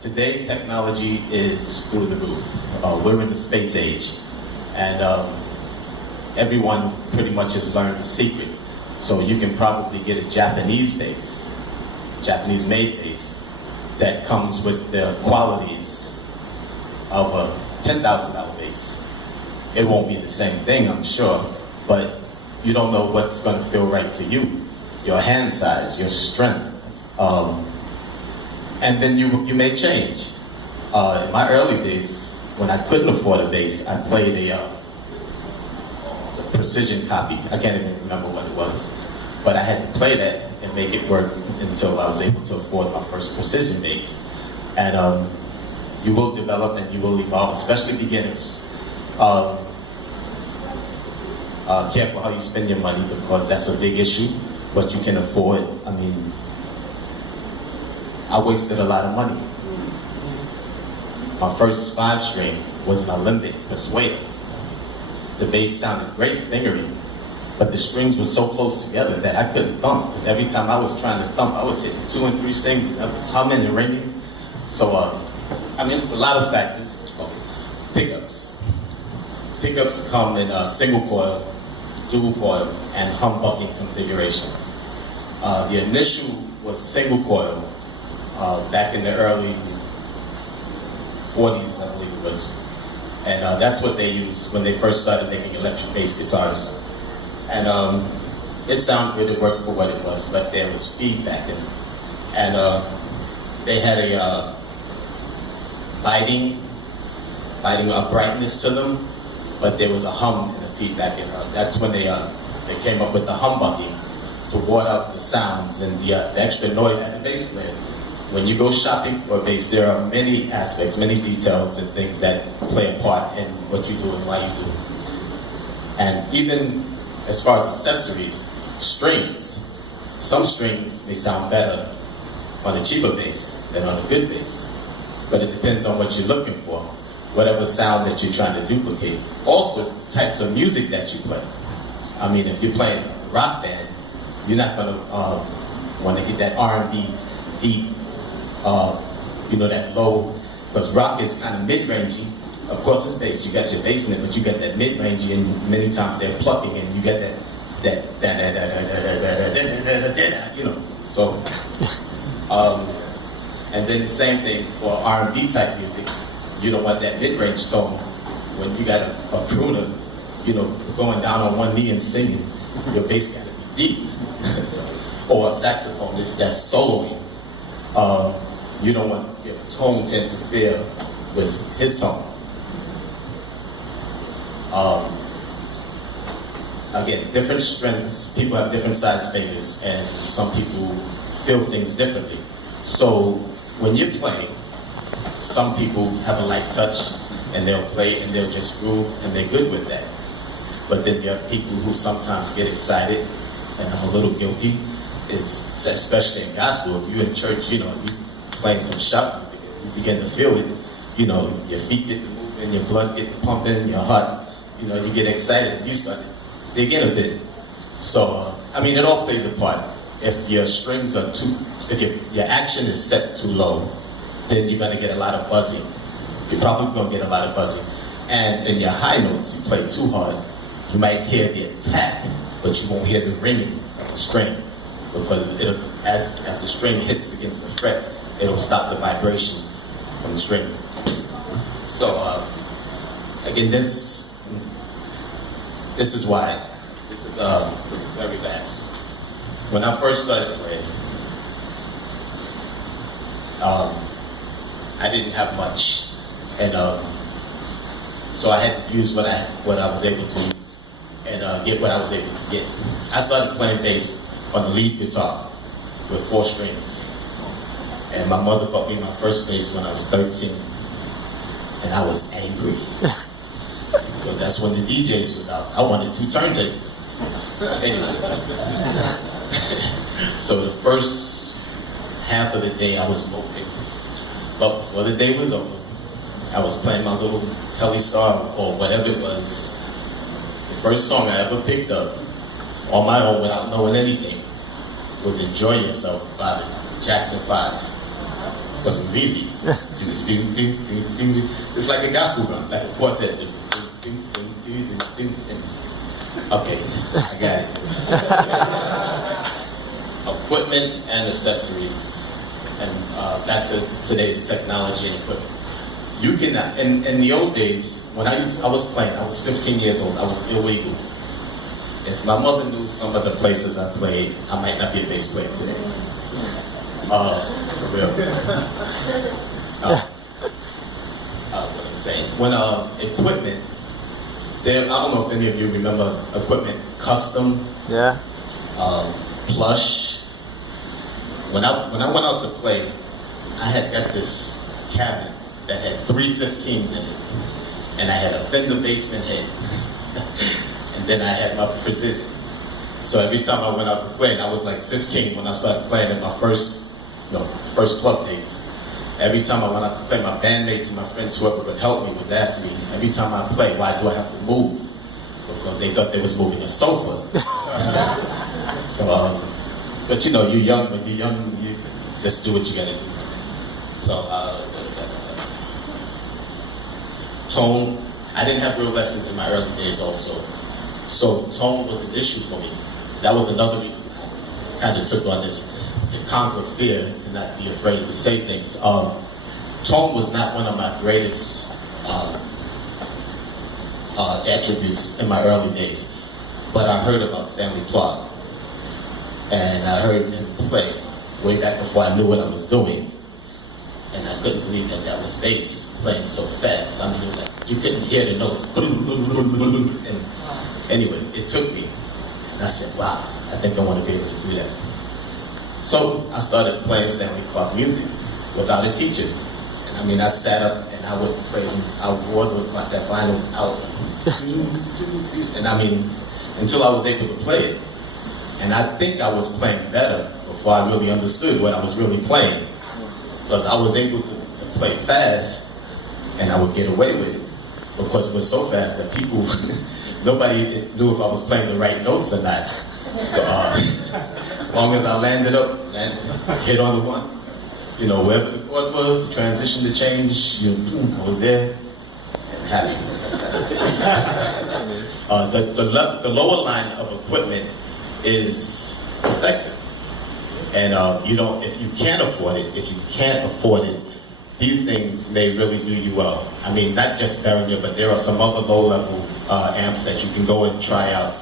Today, technology is through the roof. We're in the space age, and everyone pretty much has learned the secret. So you can probably get a Japanese bass, Japanese-made bass, that comes with the qualities of a $10,000 bass. It won't be the same thing, I'm sure, but you don't know what's going to feel right to you, your hand size, your strength. And then you may change. In my early days, when I couldn't afford a bass, I played a precision copy. I can't even remember what it was. But I had to play that and make it work until I was able to afford my first precision bass. And you will develop and you will evolve, especially beginners. Careful how you spend your money, because that's a big issue, but you can afford. I mean, I wasted a lot of money. My first 5-string was an Olympic Persuader. The bass sounded great fingering, but the strings were so close together that I couldn't thump. Because every time I was trying to thump, I was hitting 2 and 3 strings, and I was humming and ringing. So, I mean, it's a lot of factors. Pickups. Pickups come in single coil, dual coil, and humbucking configurations. The initial was single coil back in the early 40s, I believe it was. And that's what they used when they first started making electric bass guitars. And it sounded good, it worked for what it was, but there was feedback in it. And they had a biting brightness to them, but there was a hum and a feedback in it. That's when they came up with the humbucking to ward out the sounds and the extra noise as a bass player. When you go shopping for a bass, there are many aspects, many details and things that play a part in what you do and why you do it. And even as far as accessories, strings. Some strings may sound better on a cheaper bass than on a good bass, but it depends on what you're looking for, whatever sound that you're trying to duplicate. Also, types of music that you play. I mean, if you're playing a rock band, you're not going to want to get that R&B deep, that low, because rock is kind of mid-rangey. Of course, it's bass. You got your bass in it, but you get that mid-rangey, and many times they're plucking, and you get that. So, and then the same thing for R&B type music. You don't want that mid-range tone when you got a crooner, going down on one knee and singing. Your bass got to be deep, or a saxophonist that's soloing. You don't want your tone to interfere with his tone. Again, different strengths. People have different size fingers, and some people feel things differently. So when you're playing, some people have a light touch, and they'll play and they'll just groove, and they're good with that. But then there are people who sometimes get excited, and I'm a little guilty. Especially in gospel, if you're in church, you playing some shout music, you begin to feel it. Your feet get to moving, your blood get to pumping, your heart, you get excited, and you start to dig in a bit. So, it all plays a part. If your strings are if your action is set too low, then you're gonna get a lot of buzzing. You're probably gonna get a lot of buzzing. And in your high notes, you play too hard, you might hear the attack, but you won't hear the ringing of the string. Because as the string hits against the fret, it'll stop the vibrations from the string. So again, this is why this is very vast. When I first started playing, I didn't have much, and so I had to use what I was able to use and get what I was able to get. I started playing bass on the lead guitar with 4 strings. And my mother bought me my first bass when I was 13. And I was angry. Because that's when the DJs was out. I wanted 2 turntables. Anyway. So the first half of the day I was moping. But before the day was over, I was playing my little Telestar or whatever it was. The first song I ever picked up on my own without knowing anything was Enjoy Yourself by the Jackson 5, because it was easy. It's like a gospel run, like a quartet. Okay, I got it. Equipment and accessories, and back to today's technology and equipment. You can, in the old days, when I was playing, I was 15 years old, I was illegal. If my mother knew some of the places I played, I might not be a bass player today. For real. What I'm saying. When equipment, I don't know if any of you remember equipment, custom, Yeah. Plush. When I went out to play, I had got this cabinet that had 3 15s in it, and I had a Fender Bassman head, and then I had my precision. So every time I went out to play, and I was like 15 when I started playing in my first club days. Every time I went out to play, my bandmates and my friends, whoever would help me, would ask me, every time I play, why do I have to move? Because they thought they was moving a sofa. So, but you're young, when you're young, you just do what you gotta do. So, tone, I didn't have real lessons in my early days also. So tone was an issue for me. That was another reason I kind of took on this, to conquer fear, to not be afraid to say things. Tone was not one of my greatest attributes in my early days, but I heard about Stanley Clark, and I heard him play way back before I knew what I was doing, and I couldn't believe that was bass playing so fast. I mean, it was like, you couldn't hear the notes. And anyway, it took me, and I said, wow, I think I want to be able to do that. So I started playing Stanley Clark music without a teacher. And I mean, I sat up and I would play, I wore that vinyl out. And I mean, until I was able to play it. And I think I was playing better before I really understood what I was really playing. Because I was able to play fast, and I would get away with it. Because it was so fast that people, nobody knew if I was playing the right notes or not. So, as long as I landed up and hit on the one, wherever the chord was, the transition, the change, I was there and happy. The lower line of equipment is effective. And if you can't afford it, these things may really do you well. I mean, not just Behringer, but there are some other low-level amps that you can go and try out.